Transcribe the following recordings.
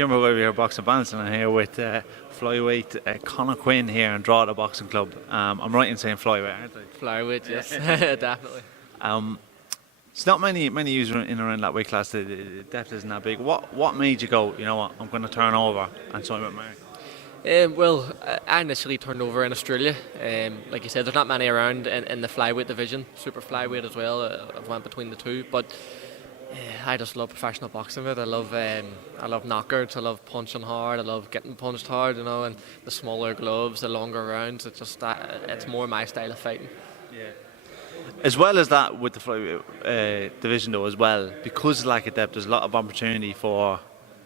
Kieran over here, boxing Bants, and I'm here with Flyweight Conor Quinn here in Drogheda Boxing Club. I'm right in saying Flyweight, aren't I? Flyweight, yes, definitely. It's not many users in around that weight class. The depth isn't that big. What made you go, you know what, I'm going to turn over and sign with Mark? Well, I initially turned over in Australia. Like you said, there's not many around in the flyweight division, super flyweight as well. I've went between the two, but I just love professional boxing. I love knockouts. I love punching hard. I love getting punched hard. And the smaller gloves, the longer rounds. It's more my style of fighting. Yeah. As well as that, with the flyweight division though, as well, because of lack of depth, there's a lot of opportunity for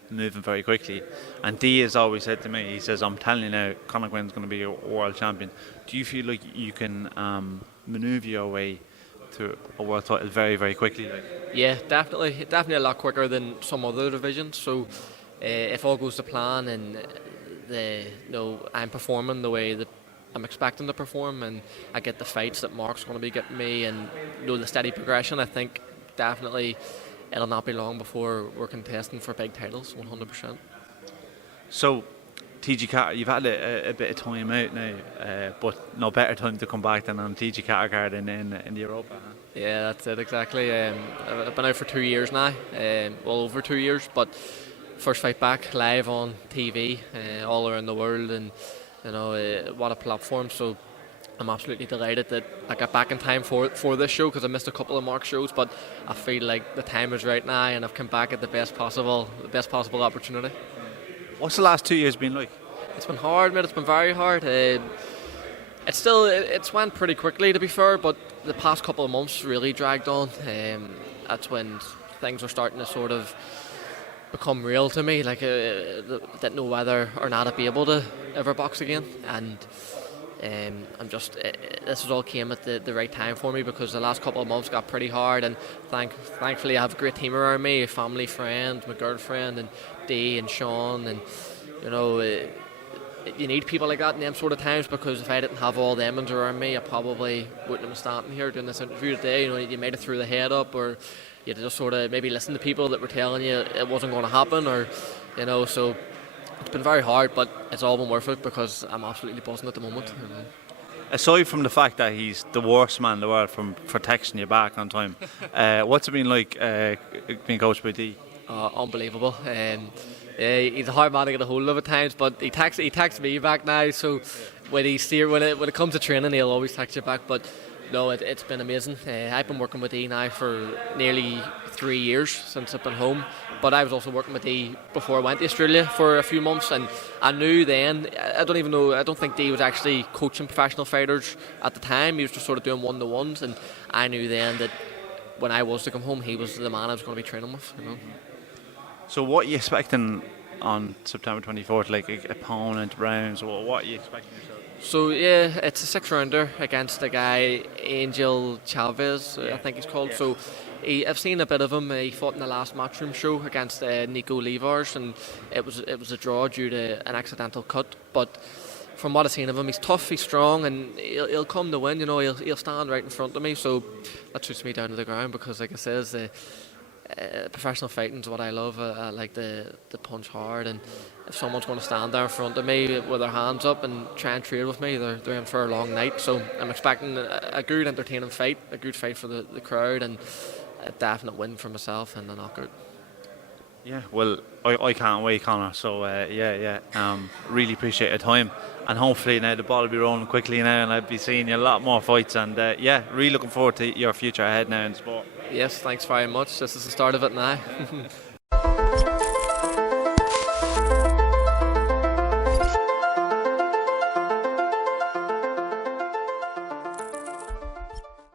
moving very quickly. And D has always said to me, he says, I'm telling you now, Conor Quinn's going to be a world champion. Do you feel like you can manoeuvre your way to a world title very, very quickly? Yeah, definitely a lot quicker than some other divisions. So if all goes to plan and I'm performing the way that I'm expecting to perform, and I get the fights that Mark's going to be getting me, and the steady progression, I think definitely it'll not be long before we're contesting for big titles, 100%. So, TG4, you've had a bit of time out now, but no better time to come back than on TG4 card in the Europa. Huh? Yeah, that's it, exactly. I've been out for 2 years now, well over 2 years, but first fight back live on TV all around the world, and what a platform. So I'm absolutely delighted that I got back in time for this show, because I missed a couple of Mark shows, but I feel like the time is right now and I've come back at the best possible opportunity. What's the last 2 years been like? It's been hard, mate. It's been very hard. It's went pretty quickly, to be fair, but the past couple of months really dragged on. That's when things were starting to sort of become real to me, like didn't know whether or not I'd be able to ever box again, and this has all came at the right time for me, because the last couple of months got pretty hard, and thankfully I have a great team around me, a family, friends, my girlfriend, and Dee and Sean, and you need people like that in them sort of times, because if I didn't have all them around me, I probably wouldn't have been standing here doing this interview today. You made it through the head up, or you had to just sort of maybe listen to people that were telling you it wasn't going to happen, or so it's been very hard, but it's all been worth it, because I'm absolutely buzzing at the moment. Aside from the fact that he's the worst man in the world for texting you back on time, what's it been like being coached by D? Unbelievable. He's a hard man to get a hold of at times, but he texts me back now. So when it comes to training, he'll always text you back. But no, it's been amazing. I've been working with E now for nearly 3 years since I've been home. But I was also working with D before I went to Australia for a few months, and I knew then. I don't think D was actually coaching professional fighters at the time. He was just sort of doing one-to-ones, and I knew then that when I was to come home, he was the man I was going to be training with. So what are you expecting on September 24th, like opponent, rounds, what are you expecting yourself? So yeah, it's a 6-rounder against a guy, Angel Chavez, I think he's called. Yeah. So I've seen a bit of him. He fought in the last Matchroom show against Nico Levars, and it was a draw due to an accidental cut. But from what I've seen of him, he's tough, he's strong, and he'll come to win. He'll stand right in front of me. So that suits me down to the ground, because, like I says, professional fighting is what I love. I like the punch hard, and if someone's going to stand there in front of me with their hands up and try and trade with me, they're in for a long night. So I'm expecting a good, entertaining fight, a good fight for the crowd, and a definite win for myself and a knockout. Yeah, well, I can't wait, Conor. So really appreciate your time, and hopefully now the ball will be rolling quickly now, and I'll be seeing you a lot more fights, and really looking forward to your future ahead now in sport. Yes, thanks very much. This is the start of it now.